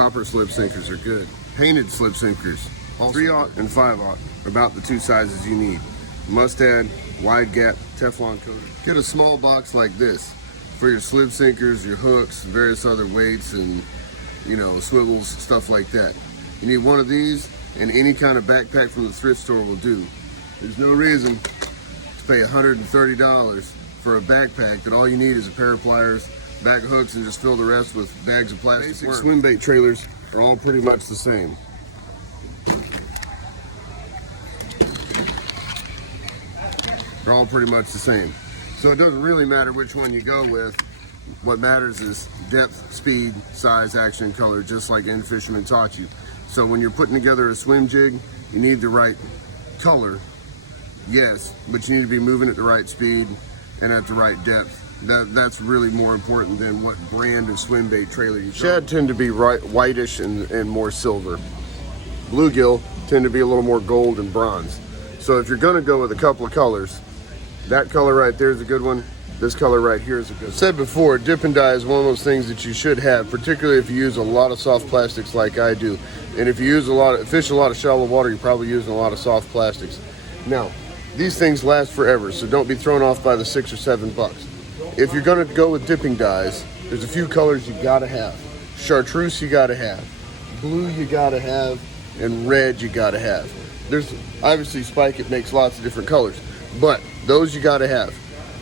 copper slip sinkers are good. Painted slip sinkers, all 3/0 and 5/0, about the two sizes you need. Must add, wide gap, Teflon coated. Get a small box like this for your slip sinkers, your hooks, various other weights, and swivels, stuff like that. You need one of these, and any kind of backpack from the thrift store will do. There's no reason to pay $130 for a backpack that all you need is a pair of pliers, bag of hooks, and just fill the rest with bags of plastic. Basic swim bait trailers are all pretty much the same. They're all pretty much the same. So it doesn't really matter which one you go with. What matters is depth, speed, size, action, color, just like End Fisherman taught you. So when you're putting together a swim jig, you need the right color, yes, but you need to be moving at the right speed and at the right depth. That's really more important than what brand of swim bait trailer you Shad tend to be whitish and more silver. Bluegill tend to be a little more gold and bronze. So if you're gonna go with a couple of colors, that color right there is a good one. This color right here is a good one. Said before, dip and dye is one of those things that you should have, particularly if you use a lot of soft plastics like I do. And if you use fish a lot of shallow water, you're probably using a lot of soft plastics. Now, these things last forever, so don't be thrown off by the $6 or $7. If you're gonna go with dipping dyes, there's a few colors you gotta have. Chartreuse you gotta have, blue you gotta have, and red you gotta have. There's obviously Spike, it makes lots of different colors, but those you gotta have.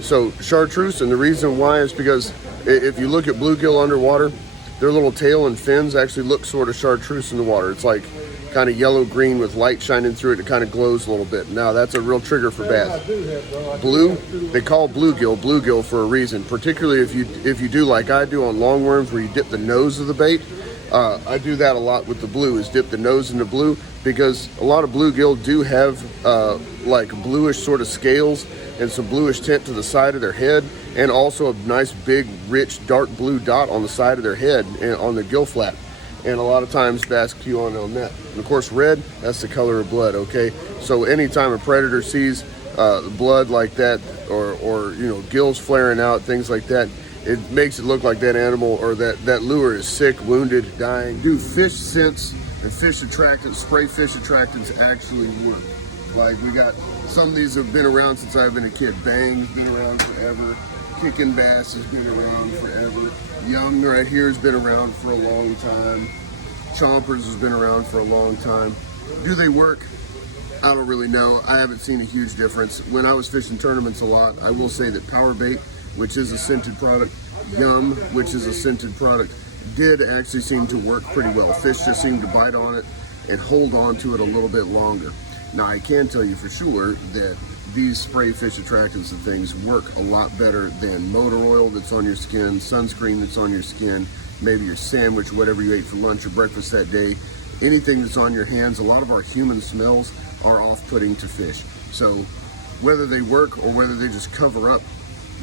So chartreuse, and the reason why is because if you look at bluegill underwater, their little tail and fins actually look sort of chartreuse in the water. It's like kind of yellow-green with light shining through it. It kind of glows a little bit. Now that's a real trigger for bass. Blue, they call bluegill for a reason, particularly if you do like I do on longworms where you dip the nose of the bait. I do that a lot with the blue, is dip the nose into blue, because a lot of bluegill do have like bluish sort of scales and some bluish tint to the side of their head, and also a nice big rich dark blue dot on the side of their head and on the gill flap. And a lot of times bass cue on that. And of course red, that's the color of blood, okay? So anytime a predator sees blood like that, or gills flaring out, things like that, it makes it look like that animal or that lure is sick, wounded, dying. Do fish scents and fish attractants, spray fish attractants actually work? Like we got, some of these have been around since I've been a kid. Bang's been around forever. Kicking bass has been around forever. Young right here has been around for a long time. Chompers has been around for a long time. Do they work? I don't really know. I haven't seen a huge difference. When I was fishing tournaments a lot, I will say that Powerbait, which is a scented product, Yum, which is a scented product, did actually seem to work pretty well. Fish just seem to bite on it and hold on to it a little bit longer. Now I can tell you for sure that these spray fish attractants and things work a lot better than motor oil that's on your skin, sunscreen that's on your skin, maybe your sandwich, whatever you ate for lunch or breakfast that day, anything that's on your hands. A lot of our human smells are off-putting to fish. So whether they work or whether they just cover up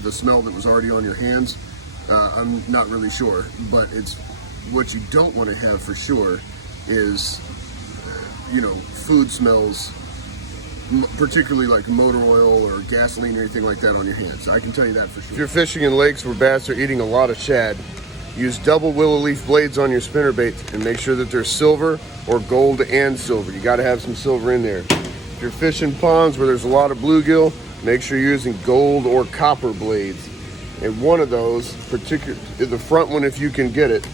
the smell that was already on your hands, I'm not really sure. But it's what you don't want to have for sure is food smells, particularly like motor oil or gasoline or anything like that on your hands. I can tell you that for sure. If you're fishing in lakes where bass are eating a lot of shad, use double willow leaf blades on your spinnerbait and make sure that they're silver or gold and silver. You got to have some silver in there. If you're fishing ponds where there's a lot of bluegill, make sure you're using gold or copper blades. And one of those, particularly the front one if you can get it,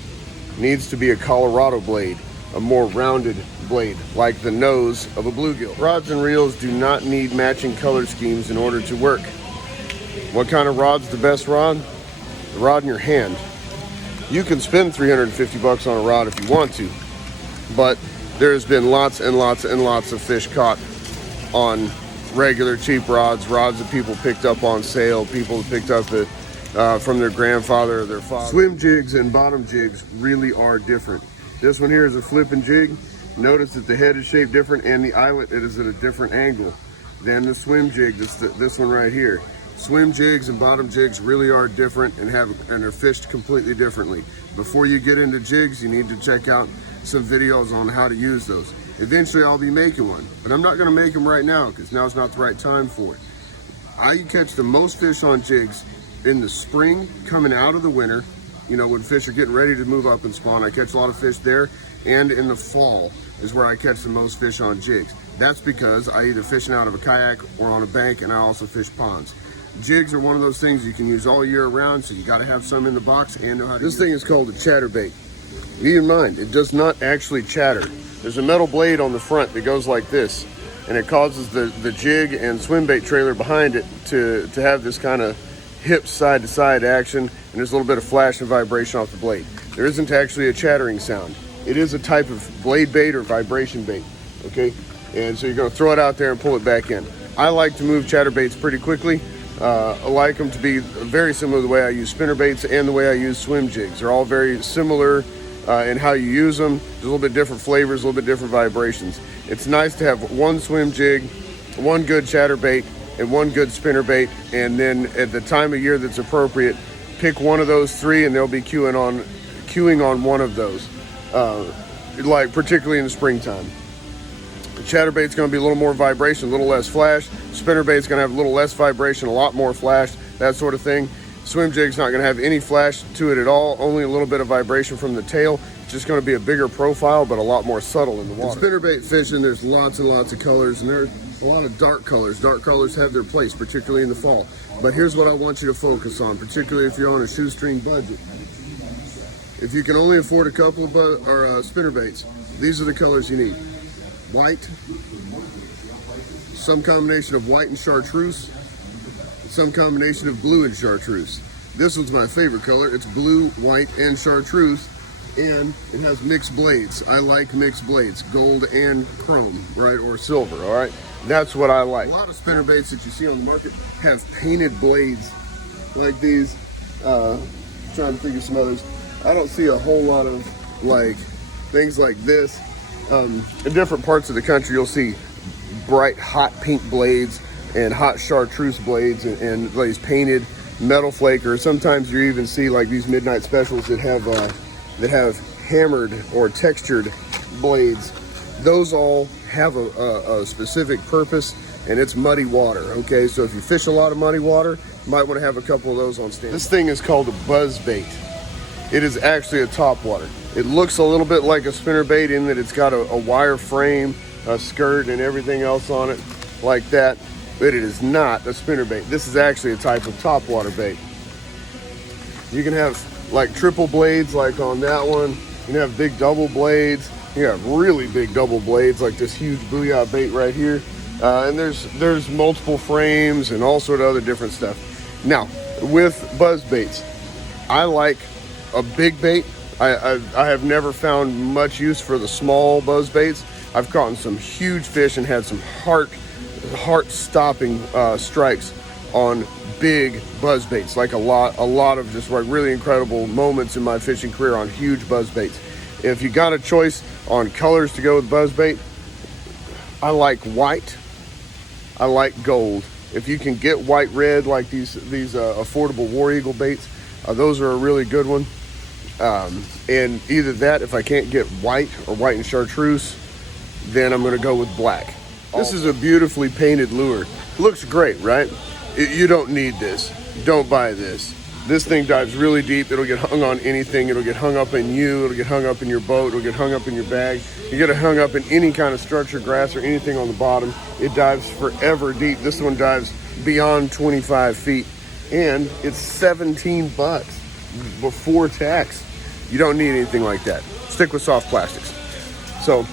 needs to be a Colorado blade, a more rounded blade, like the nose of a bluegill. Rods and reels do not need matching color schemes in order to work. What kind of rod's the best rod? The rod in your hand. You can spend $350 on a rod if you want to, but there's been lots and lots and lots of fish caught on regular cheap rods that people picked up on sale, people picked up from their grandfather or their father. Swim jigs and bottom jigs really are different. This one here is a flipping jig. Notice that the head is shaped different and the eyelet is at a different angle than the swim jig, this one right here. Swim jigs and bottom jigs really are different and are fished completely differently. Before you get into jigs, you need to check out some videos on how to use those. Eventually I'll be making one, but I'm not gonna make them right now because now's not the right time for it. I catch the most fish on jigs in the spring coming out of the winter you know, when fish are getting ready to move up and spawn. I catch a lot of fish there, and in the fall is where I catch the most fish on jigs. That's because I either fishing out of a kayak or on a bank, and I also fish ponds. Jigs are one of those things you can use all year round, so you got to have some in the box and know how to. This thing is called a chatterbait. Keep in mind, it does not actually chatter. There's a metal blade on the front that goes like this, and it causes the jig and swim bait trailer behind it to have this kind of hip side to side action, and there's a little bit of flash and vibration off the blade. There isn't actually a chattering sound. It is a type of blade bait or vibration bait, okay? And so you're gonna throw it out there and pull it back in. I like to move chatterbaits pretty quickly. I like them to be very similar to the way I use spinnerbaits and the way I use swim jigs. They're all very similar in how you use them. There's a little bit different flavors, a little bit different vibrations. It's nice to have one swim jig, one good chatterbait, and one good spinnerbait, and then at the time of year that's appropriate, pick one of those three, and they'll be queuing on one of those, like particularly in the springtime. The chatterbait's going to be a little more vibration, a little less flash. Spinnerbait's going to have a little less vibration, a lot more flash, that sort of thing. Swim jig's not going to have any flash to it at all, only a little bit of vibration from the tail. It's just going to be a bigger profile, but a lot more subtle in the water. In spinnerbait fishing, there's lots and lots of colors, and there's a lot of dark colors. Dark colors have their place, particularly in the fall. But here's what I want you to focus on, particularly if you're on a shoestring budget. If you can only afford a couple of spinnerbaits, these are the colors you need. White, some combination of white and chartreuse, some combination of blue and chartreuse. This one's my favorite color. It's blue, white, and chartreuse, and it has mixed blades. I like mixed blades, gold and chrome, right, or silver, all right? That's what I like. A lot of spinnerbaits that you see on the market have painted blades like these. Trying to think of some others. I don't see a whole lot of like things like this. In different parts of the country, you'll see bright, hot pink blades and hot chartreuse blades and these painted metal flake, or sometimes you even see like these midnight specials that have hammered or textured blades. Those all have a specific purpose, and it's muddy water, okay? So if you fish a lot of muddy water, you might want to have a couple of those on stand. This thing is called a buzzbait. It is actually a topwater. It looks a little bit like a spinnerbait in that it's got a wire frame, a skirt, and everything else on it like that, but it is not a spinnerbait. This is actually a type of topwater bait. You can have like triple blades like on that one. You can have big double blades. You have really big double blades like this huge booyah bait right here. And there's multiple frames and all sort of other different stuff. Now, with buzz baits, I like a big bait. I have never found much use for the small buzz baits. I've caught some huge fish and had some heart-stopping strikes on big buzz baits, like a lot of just like really incredible moments in my fishing career on huge buzz baits. If you got a choice on colors to go with buzz bait, I like white, I like gold. If you can get white red like these affordable War Eagle baits, those are a really good one. And either that, if I can't get white or white and chartreuse, then I'm going to go with black. This is a beautifully painted lure. Looks great, right? You don't need this. Don't buy this. This thing dives really deep. It'll get hung on anything. It'll get hung up in you. It'll get hung up in your boat. It'll get hung up in your bag. You get it hung up in any kind of structure, grass, or anything on the bottom. It dives forever deep. This one dives beyond 25 feet. And it's $17 before tax. You don't need anything like that. Stick with soft plastics. So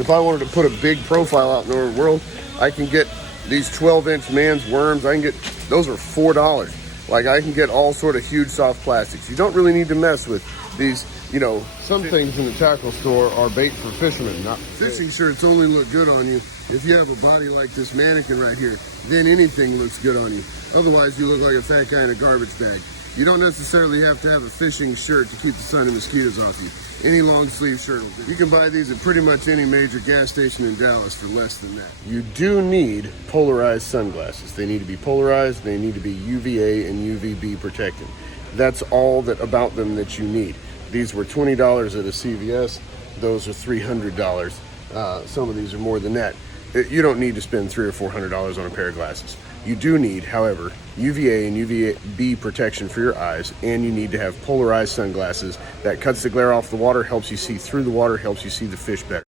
if I wanted to put a big profile out in the world, I can get these 12-inch man's worms. I can get, those are $4. Like, I can get all sort of huge soft plastics. You don't really need to mess with these, you know, some things in the tackle store are bait for fishermen, not fishing shirts only look good on you if you have a body like this mannequin right here. Then anything looks good on you. Otherwise, you look like a fat guy in a garbage bag. You don't necessarily have to have a fishing shirt to keep the sun and mosquitoes off you. Any long sleeve shirt will do. You can buy these at pretty much any major gas station in Dallas for less than that. You do need polarized sunglasses. They need to be polarized. They need to be UVA and UVB protected. That's all that about them that you need. These were $20 at a CVS. Those are $300. Some of these are more than that. You don't need to spend $300 or $400 on a pair of glasses. You do need, however, UVA and UVB protection for your eyes, and you need to have polarized sunglasses that cuts the glare off the water, helps you see through the water, helps you see the fish better.